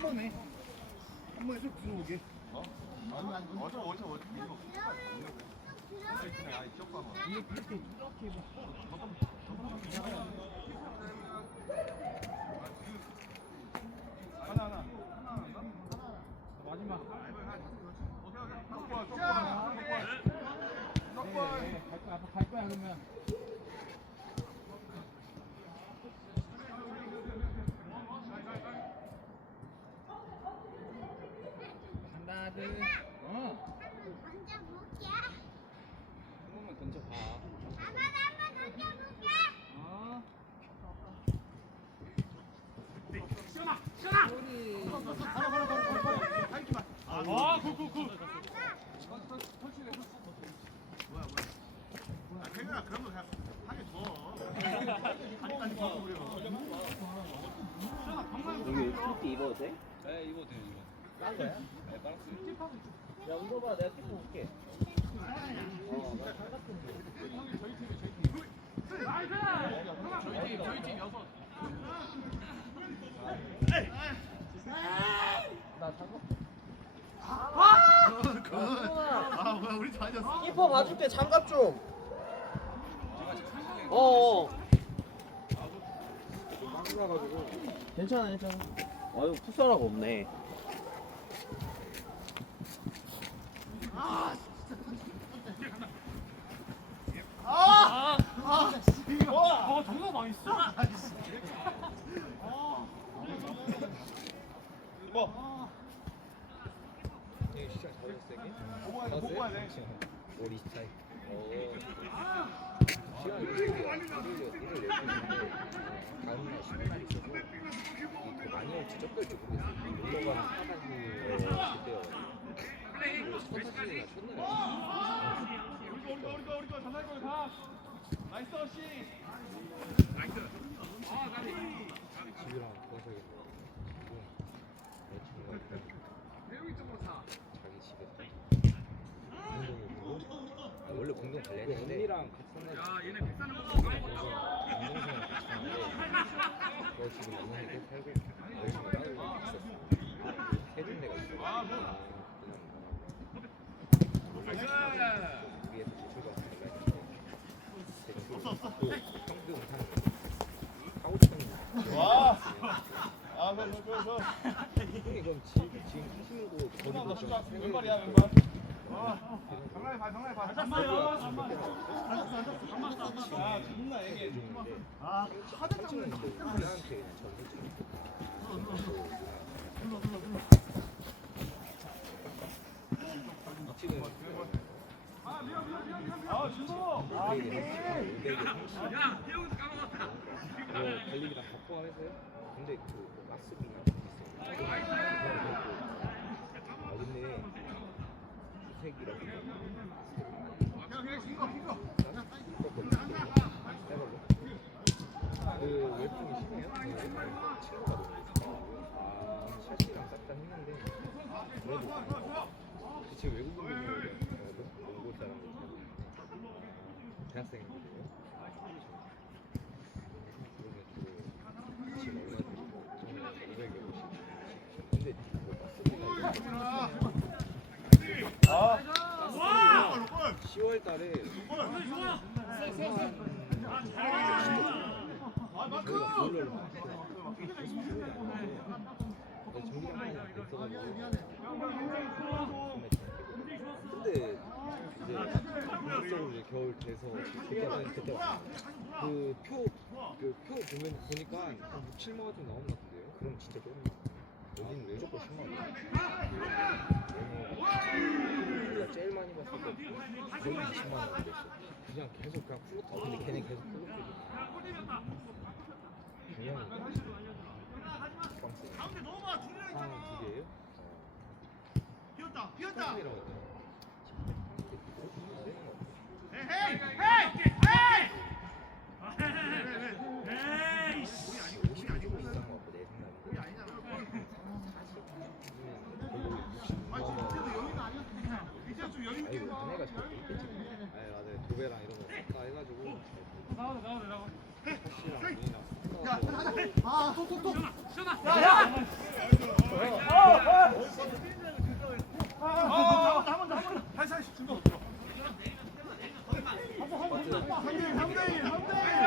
번에 한 번에 쏙 들어오게. 이거 봐봐 이게 그렇게 이렇게 해서. 하나 하나 마지막. 네, 네, 갈 거야. 갈 거야 그러면. 아들. 어. 한 번만 던져봐. 어. 아 굿 굿굿 태근아 그런 거 그냥 하게 줘 아직까지 더 그래요 여기 토끼 입어도 돼? 네, 입어도 돼요, 이거. 딴 거야? 야, 운동봐. 내가 찍고 올게. 어, 나 삼각근데. 저희 팀, 저희 팀 여섯. 나 삼각. 아 뭐야 우리 다녔어 키퍼 봐줄게. 장갑 좀. 어. 괜찮아, 괜찮아. 아유, 풋살하고 없네. 와 정말 맛있어 뭐 시작 잘했어, 보고 해야 돼 해야 돼 우리 스타일. 시간이 일요일 일요일 일요일 예정인데 다음 날 수요일이 있어서 이게 더 많이 올지 적을지 모르겠어요. 놀러 가는 하반기에 그때요. 아. 야 얘네 지금 언니도 살고 아 그럼 그럼 그럼. 형이 그럼 지, 지금 하시는 거 왼발 생각해 왼발이야. 왼발. 와. 장난해 봐 장난해 봐. 아 존나 얘기해. 아 삼촌은 이제 우리한테 그냥 전부처럼 지금 아 준호. 아 우리에게 500에 30 야! 태우서 까먹었다 달리기랑 다 포함해서요? 근데 그 마스비나 있어요 아 근데 주색이라고 그 열풍이 심해요? 그 친구가 너무 아 샷이랑 싹다 했는데 그래도 그 지금 외국인들이 외국 사람들 대 그러면 또 같이 먹어가지고 저는 550 근데 뭐 마스비나 아. 10월 달에 아 마크. 근데 이제 본격적으로 이제 겨울 돼서 그때는 그때 그표그표 보면 보니까 한 6, 7만 원 정도 나오는 것 같은데요. 그럼 진짜 조금 여기는 무조건 10만 원. 우리가 제일 많이 봤을 때 거의 20만 원 됐어. 그냥 계속 그냥 플로트. 어, 근데 걔네 계속 플로트. 그냥 프랑스. 상두 개예요? 비었다 비었다. 이제 좀 여유 있게 해봐. 도배랑 이런 거다 해가지고 나와도 나와도 나와도. 사실랑 문이랑 야, 아, 또, 또, 또. 시원아! 야, 야! 아, 3대1 3대1 3대1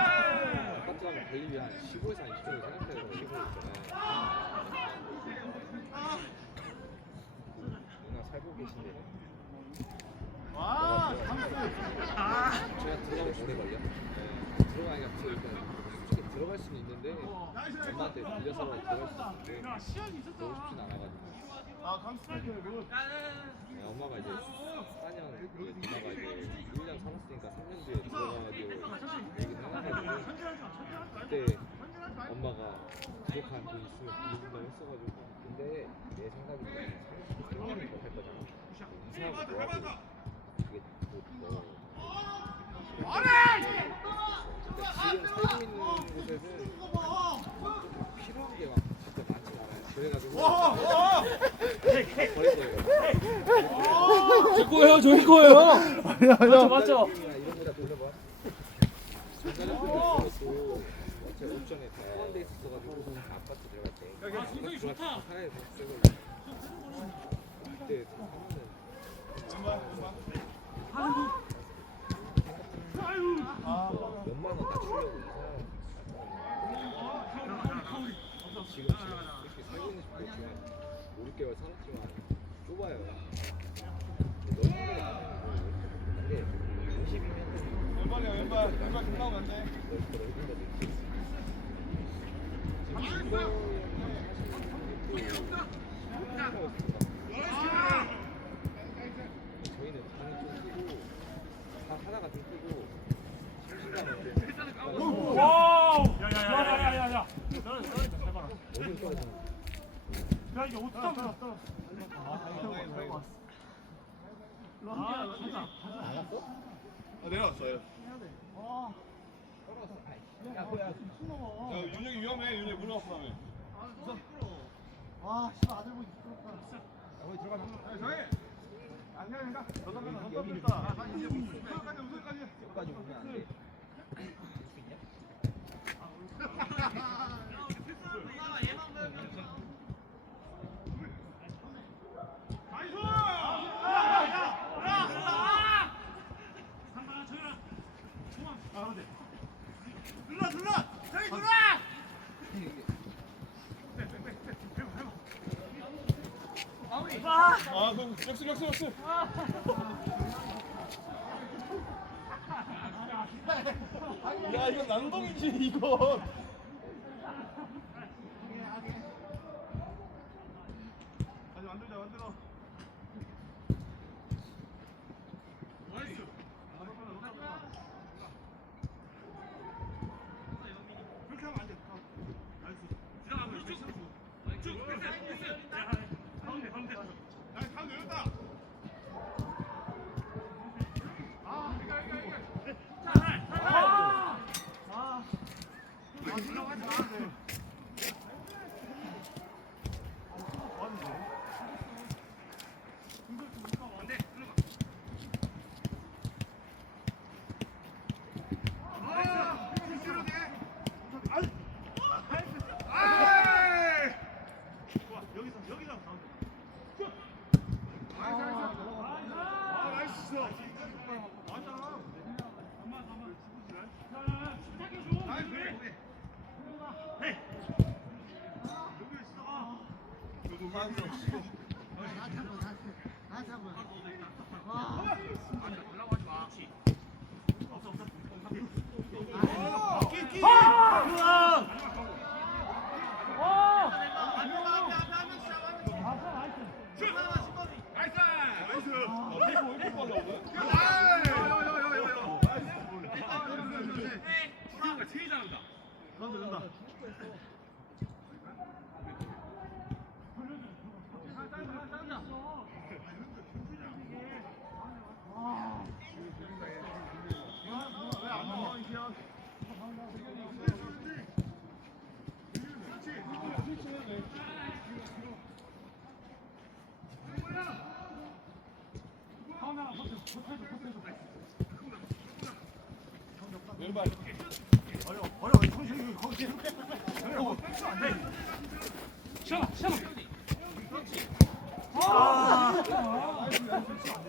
아파트 가면 달리기 한 15에서 한 20초 생각해서 쉬고 있잖아요. 누나 살고 계신데 와 잠수 제가 들어가면 오래 걸려? 네. 들어가니까 그러니까 솔직히 들어갈 수는 있는데 엄마한테 빌려서 들어갈 수 있는데 들어오고 싶진 않아가지고 아 감스트라이크 굿 네, 엄마가 이제 4년 누나가 이제 1년 살았으니까 3년 뒤에 얘기를 해놔가지고 그때 엄마가 부족한 돈 있으면 빌린다고 했어가지고. 근데 내 생각에는 3년이 더할 거잖아. 이사하고 뭐하고 그게 뭐 그러니까 지금 살고 있는 곳에는 필요한 게 막 진짜 많진 않아요 그래가지고 버릴 거예요 제 거예요, 저희 거예요. 맞죠, 맞죠. 이나 이런 거다 돌려봐. 전자레인지 있어도 어제 옵션에 다 포함돼 있었어가지고 아파트 들어갈 때. 야, 성격이 좋다. 사야지 쓰고. 그때 사면은 몇만 원 낮추려고 이사. 지금 지금 솔직히 살고 있는 있지만 5, 6개월 살았지만 좁아요. 왼발이야 왼발 왼발 좀 나오면 안돼 저희는 방이 좀 크고 방 하나가 좀 크고 심심하면 와우 야야야야야야. 너는 너는 잘 봐라 야 이게 어디다. 들었어 아 진짜 아 내려왔어요 야 윤혁이 위험해 윤혁이. 물러왔어 와 씨발 아들 보기 부끄럽다. 거기 들어가면 야 저희 안녕 가 너도 가면 너도 됐다. 아 이제 우승까지 우승까지. 여기까지 오면 안돼. 눌러 눌러 저기 눌러 아 그럼 역습 역습 역습 야 이건 난동이지 이건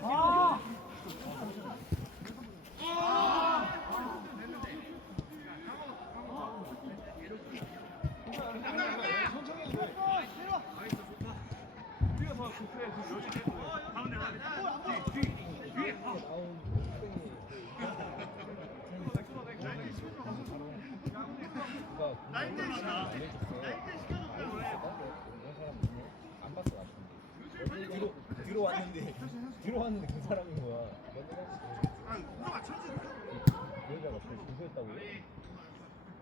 아, 뒤로 왔는데. 뒤로 왔는데 그 사람인 거야. 여자가 저 준수했다고.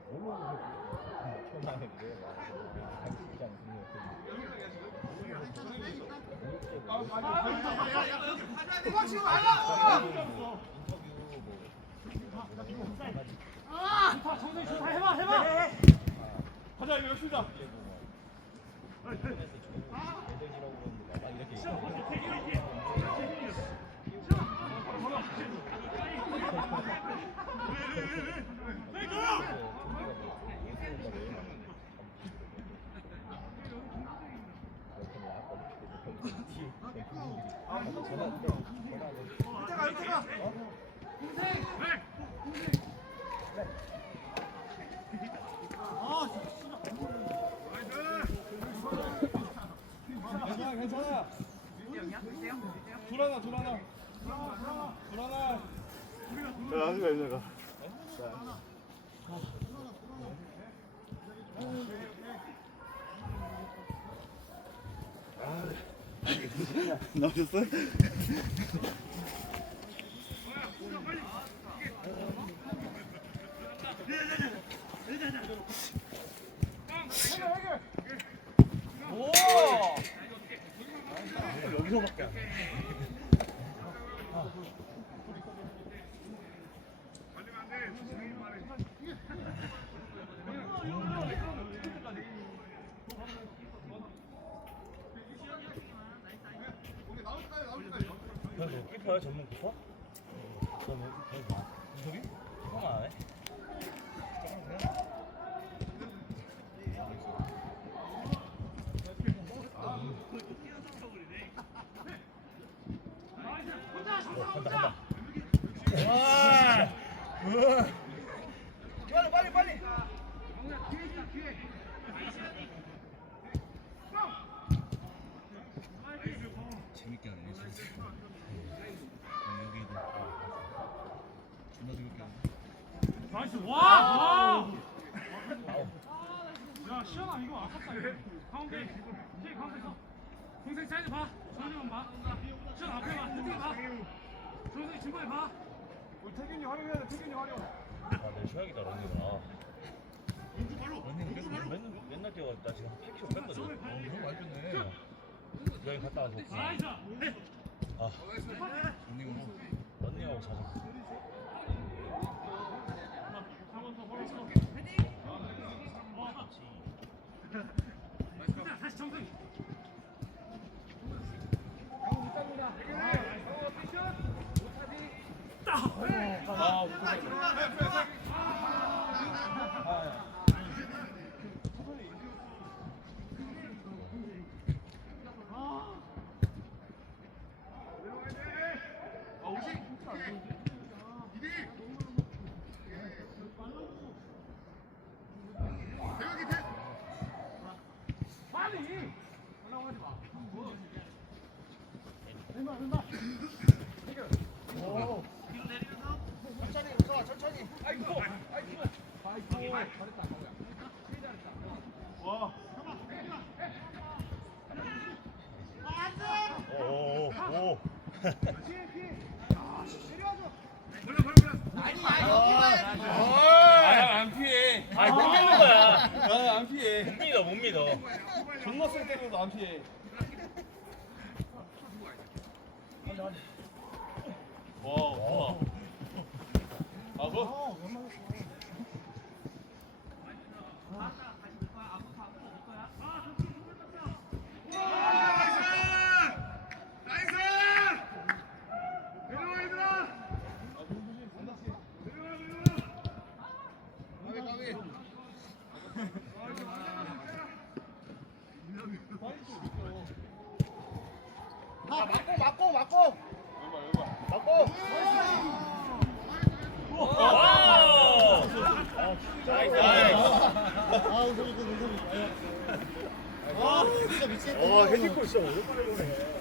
뭘로 내가. 장식장 좋다 정성이 좋다 해봐 해봐. 가자 이거 쉬자. 애들이라고 그러는데 막 이렇게 이태가 이태가. 괜찮아 괜찮아. 둘 하나 둘 하나. 둘 하나. 야 하수가 이제가. 나오셨어? 여 기서밖에 안 돼. 그래서 키퍼야 전문 키퍼? 저는 저는 저기? 형안 해? 빨리 빨리 빨리. 재밌게 하네. 여기도 존나 재밌게 하네. 나이스 와! 야 시원아 이거 아깝다 이거. 가운데 이제 가운데 서 동생 사이드 봐 조현이만 봐 시원 앞에 봐 뒤에 봐 조현이 중간에 봐 우리 태균이 활용해야 돼. 태균이 활용. 아내 최악이다 런닝구나. 런닝 계속 맨날 맨날 뛰어. 나 지금 8kg 뺐거든. 어, 너무 많이 뺐네. 여기 갔다 와서. 아 런닝하고 자전거. 한번 더 벌어서 다시 정승 아 빨리 오오오. 아안 피해. 아니 못 믿는 거야. 아안 피해. 못 믿어 못 믿어. 존나 쓸 때도 안 피해. 와, 좋아. 아, 뭐? 와우. 와, 헤딩골 진짜 오랜만에 보네.